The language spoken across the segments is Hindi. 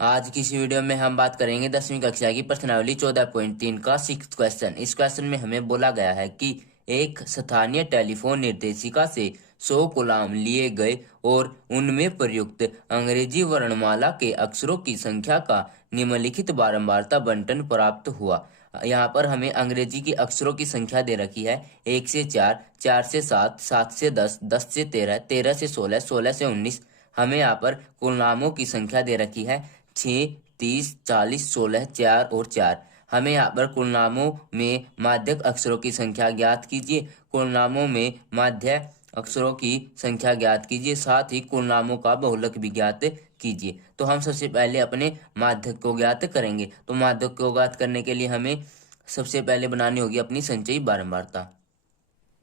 आज की इस वीडियो में हम बात करेंगे 10वीं कक्षा की प्रश्नावली 14.3 का 6th क्वेश्चन। इस क्वेश्चन में हमें बोला गया है कि एक स्थानीय टेलीफोन निर्देशिका से 100 गुलाम लिए गए और उनमें प्रयुक्त अंग्रेजी वर्णमाला के अक्षरों की संख्या का निम्नलिखित बारंबारता बंटन प्राप्त हुआ। यहाँ पर हमें अंग्रेजी की अक्षरों की संख्या दे रखी है 1 से 4, 4 से 7, 7 से 10, 10 से 13, 13 से 16, 16 से 19। हमें यहाँ पर गुलामों की संख्या दे रखी है 6, 30, 40, 16, 4 और 4। हमें यहाँ पर कुलनामों में माध्यक अक्षरों की संख्या ज्ञात कीजिए। कुलनामों में माध्य अक्षरों की संख्या ज्ञात कीजिए, साथ ही कुलनामों का बहुलक भी ज्ञात कीजिए। तो हम सबसे पहले अपने माध्यक को ज्ञात करेंगे। तो माध्यक को ज्ञात करने के लिए हमें सबसे पहले बनानी होगी अपनी संचयी बारंबारता।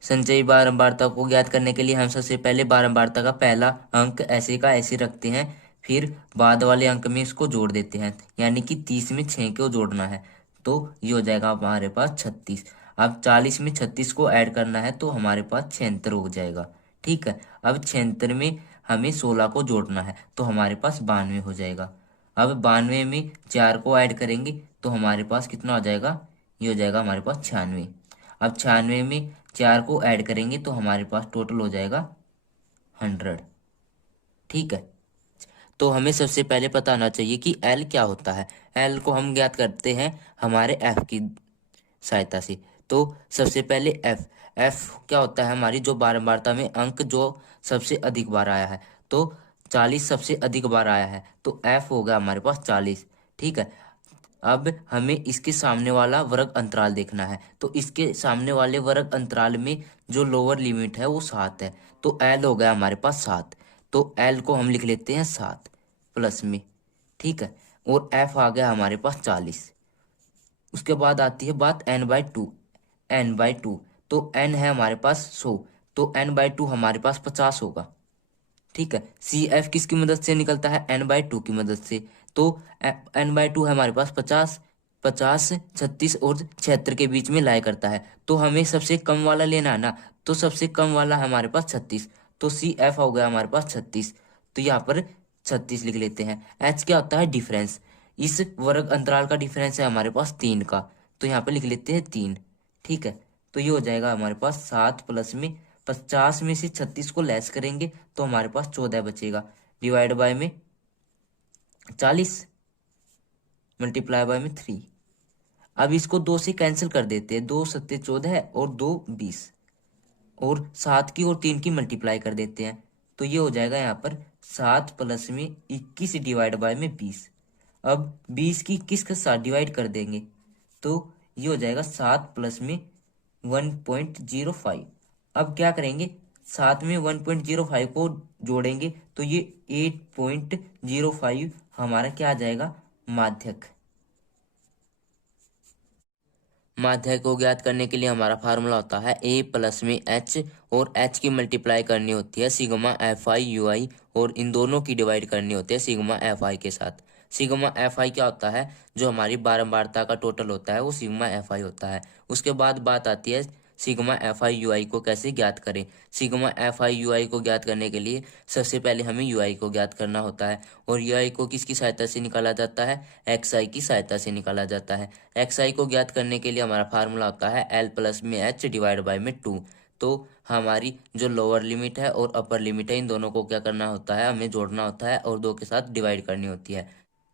संचयी बारंबारता को ज्ञात करने के लिए हम सबसे पहले बारंबारता का पहला अंक ऐसे का ऐसे रखते हैं, फिर बाद वाले अंक में इसको जोड़ देते हैं, यानी कि 30 में 6 को जोड़ना है तो ये हो जाएगा हमारे पास 36। अब 40 में 36 को ऐड करना है तो हमारे पास 76 हो जाएगा। ठीक है, अब 76 में हमें 16 को जोड़ना है तो हमारे पास 92 हो जाएगा। अब 92 में 4 को ऐड करेंगे तो हमारे पास कितना हो जाएगा, ये हो जाएगा हमारे पास 96। अब 96 में 4 को ऐड करेंगे तो हमारे पास टोटल हो जाएगा 100। ठीक है, तो हमें सबसे पहले पता होना चाहिए कि एल क्या होता है। एल को हम ज्ञात करते हैं हमारे एफ की सहायता से। तो सबसे पहले एफ, एफ क्या होता है, हमारी जो बारंबारता में अंक जो सबसे अधिक बार आया है, तो 40 सबसे अधिक बार आया है तो एफ हो गया हमारे पास 40। ठीक है, अब हमें इसके सामने वाला वर्ग अंतराल देखना है। तो इसके सामने वाले वर्ग अंतराल में जो लोअर लिमिट है वो 7 है, तो एल हो गया हमारे पास 7। तो एल को हम लिख लेते हैं 7 प्लस में। ठीक है, और एफ आ गया हमारे पास 40। उसके बाद आती है बात n/2। n/2, तो n है हमारे पास 100, तो n/2 हमारे पास 50 होगा। ठीक है, सी एफ किसकी मदद से निकलता है, n/2 की मदद से। तो n/2 है हमारे पास 50। 50 36 और 76 के बीच में लाया करता है, तो हमें सबसे कम वाला लेना है ना, तो सबसे कम वाला है हमारे पास 36, तो सी एफ हो गया हमारे पास 36। तो यहाँ पर 36 लिख लेते हैं। एच क्या होता है, डिफरेंस। इस वर्ग अंतराल का डिफरेंस है हमारे पास 3 का, तो यहाँ पर लिख लेते हैं 3। ठीक है, तो ये हो जाएगा हमारे पास 7 प्लस में 50 में से 36 को लेस करेंगे तो हमारे पास 14 बचेगा, डिवाइड बाय में 40, मल्टीप्लाई बाय में 3। अब इसको 2 से कैंसिल कर देते हैं, 2 सत्ते 14 है और 2 20, और 7 की और 3 की मल्टीप्लाई कर देते हैं तो ये हो जाएगा यहाँ पर 7 प्लस में 21 डिवाइड बाय में 20। अब 20 की 21 के साथ डिवाइड कर देंगे तो ये हो जाएगा 7 प्लस में 1.05। अब क्या करेंगे, साथ में 1.05 को जोड़ेंगे तो ये 8.05 हमारा क्या आ जाएगा, माध्यक। माध्यक को ज्ञात करने के लिए हमारा फार्मूला होता है ए प्लस में एच, और एच की मल्टीप्लाई करनी होती है सिग्मा एफ आई यू आई, और इन दोनों की डिवाइड करनी होती है सिग्मा एफ आई के साथ। सिग्मा एफ आई क्या होता है, जो हमारी बारंबारता का टोटल होता है वो सिग्मा एफ आई होता है। उसके बाद बात आती है सिग्मा एफ आई यू आई को कैसे ज्ञात करें। सिग्मा एफ आई यू आई को ज्ञात करने के लिए सबसे पहले हमें यू आई को ज्ञात करना होता है, और यू आई को किसकी सहायता से निकाला जाता है, एक्स आई की सहायता से निकाला जाता है। एक्स आई को ज्ञात करने के लिए हमारा फार्मूला होता है एल प्लस में एच डिवाइड बाय में 2। तो हमारी जो लोअर लिमिट है और अपर लिमिट है, इन दोनों को क्या करना होता है, हमें जोड़ना होता है और 2 के साथ डिवाइड करनी होती है।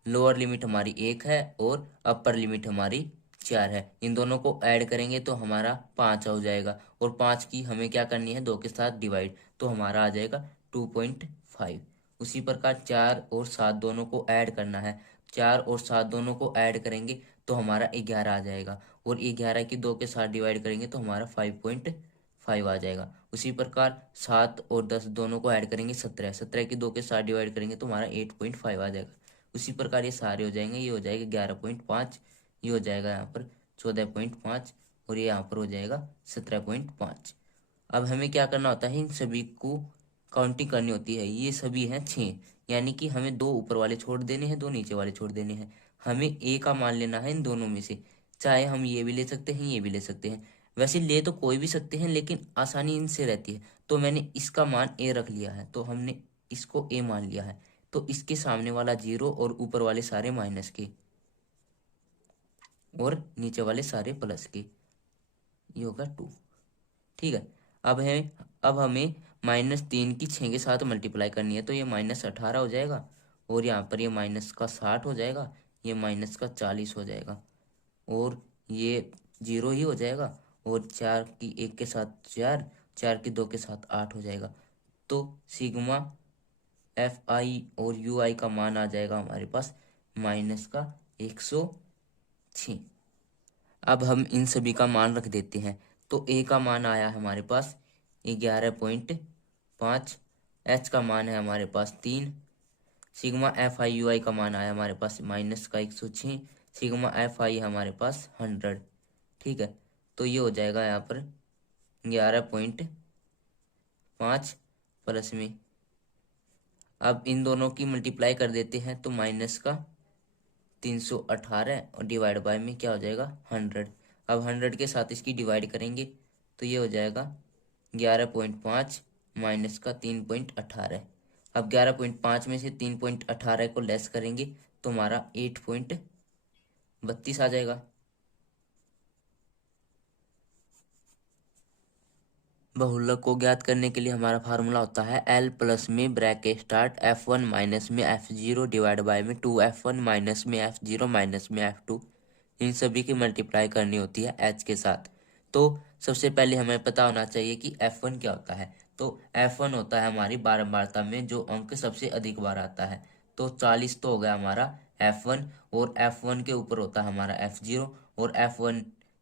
लोअर लिमिट हमारी 1 है और अपर लिमिट हमारी 4 है, इन दोनों को ऐड करेंगे तो हमारा 5 हो जाएगा, और 5 की हमें क्या करनी है, 2 के साथ डिवाइड, तो हमारा आ जाएगा 2.5। उसी प्रकार 4 और 7 दोनों को ऐड करना है, 4 और 7 दोनों को ऐड करेंगे तो हमारा 11 आ जाएगा, और 11 की 2 के साथ डिवाइड करेंगे तो हमारा 5.5 आ जाएगा। उसी प्रकार 7 और 10 दोनों को ऐड करेंगे 17, 17 की 2 के साथ डिवाइड करेंगे तो हमारा 8.5 आ जाएगा। उसी प्रकार ये सारे हो जाएंगे, ये हो जाएगा 11.5, ये हो जाएगा यहाँ पर 14.5, और ये यहाँ पर हो जाएगा 17.5। अब हमें क्या करना होता है, इन सभी को काउंटिंग करनी होती है। ये सभी हैं 6, यानी कि हमें 2 ऊपर वाले छोड़ देने हैं, 2 नीचे वाले छोड़ देने हैं। हमें ए का मान लेना है इन दोनों में से, चाहे हम ये भी ले सकते हैं ये भी ले सकते हैं। वैसे ले तो कोई भी सकते हैं लेकिन आसानी इनसे रहती है, तो मैंने इसका मान ए रख लिया है, तो हमने इसको ए मान लिया है। तो इसके सामने वाला 0 और ऊपर वाले सारे माइनस के और नीचे वाले सारे प्लस के, ये होगा 2। ठीक है। अब हमें -3 की 6 के साथ मल्टीप्लाई करनी है, तो ये -18 हो जाएगा और यहाँ पर ये -60 हो जाएगा, ये -40 हो जाएगा और ये 0 ही हो जाएगा और 4 की 1 के साथ 4, 4 की 2 के साथ 8 हो जाएगा। तो सिग्मा FI और UI का मान आ जाएगा हमारे पास -106। अब हम इन सभी का मान रख देते हैं। तो A का मान आया हमारे पास 11.5, H का मान है हमारे पास 3, सिग्मा FI UI का मान आया हमारे पास -106, सिग्मा FI हमारे पास 100। ठीक है। तो ये हो जाएगा यहाँ पर 11.5 प्लस में, अब इन दोनों की मल्टीप्लाई कर देते हैं तो -318 और डिवाइड बाय में क्या हो जाएगा 100। अब 100 के साथ इसकी डिवाइड करेंगे तो ये हो जाएगा 11.5 माइनस का 3.18। अब 11.5 में से 3.18 को लेस करेंगे तो हमारा 8.32 आ जाएगा। बहुलक को ज्ञात करने के लिए हमारा फार्मूला होता है L प्लस में ब्रैकेट स्टार्ट F1 माइनस में F0 डिवाइड बाय में 2F1 माइनस में F0 माइनस में F2। इन सभी की मल्टीप्लाई करनी होती है H के साथ। तो सबसे पहले हमें पता होना चाहिए कि F1 क्या होता है। तो F1 होता है हमारी बारंबारता में जो अंक सबसे अधिक बार आता है। तो 40 तो हो गया हमारा F1 और F1 के ऊपर होता है हमारा F0 और F1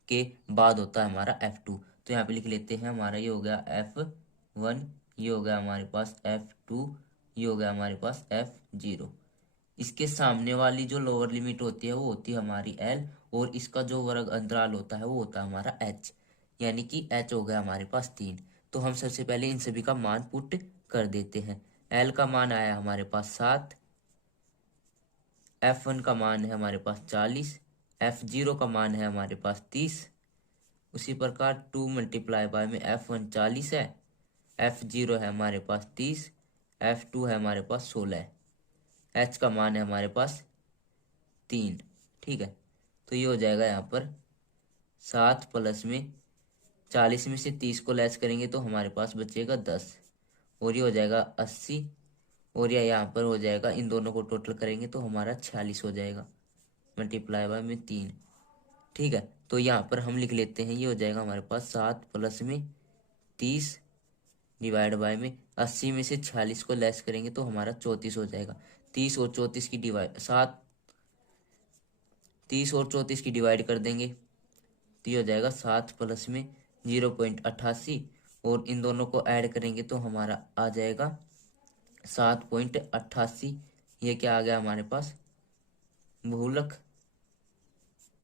के बाद होता है हमारा F2। तो यहाँ पे लिख लेते हैं हमारा ये हो गया F1, ये हो गया हमारे पास F2, ये हो गया हमारे पास F0। इसके सामने वाली जो लोअर लिमिट होती है वो होती है हमारी L और इसका जो वर्ग अंतराल होता है वो होता है हमारा H, यानी कि H हो गया हमारे पास 3। तो हम सबसे पहले इन सभी का मान पुट कर देते हैं। L का मान आया हमारे पास 7, F1 का मान है हमारे पास 40, F0 का मान है हमारे पास 30। उसी प्रकार 2 मल्टीप्लाई बाय में F1 40 है, F0 है हमारे पास 30, F2 है हमारे पास 16, H का मान है हमारे पास 3। ठीक है। तो ये हो जाएगा यहाँ पर 7 प्लस में 40 में से 30 को लेस करेंगे तो हमारे पास बचेगा 10 और ये हो जाएगा 80 और यह यहाँ पर हो जाएगा, इन दोनों को टोटल करेंगे तो हमारा 46 हो जाएगा मल्टीप्लाई बाय में 3। ठीक है। तो यहाँ पर हम लिख लेते हैं, ये हो जाएगा हमारे पास 7 प्लस में 30 डिवाइड बाय में 80 में से 46 को लेस करेंगे तो हमारा 34 हो जाएगा। 30 और 34 की डिवाइड 30 और 34 की डिवाइड कर देंगे तो ये हो जाएगा 7 प्लस में 0.88 और इन दोनों को ऐड करेंगे तो हमारा आ जाएगा 7.88। ये क्या आ गया हमारे पास बहुलक।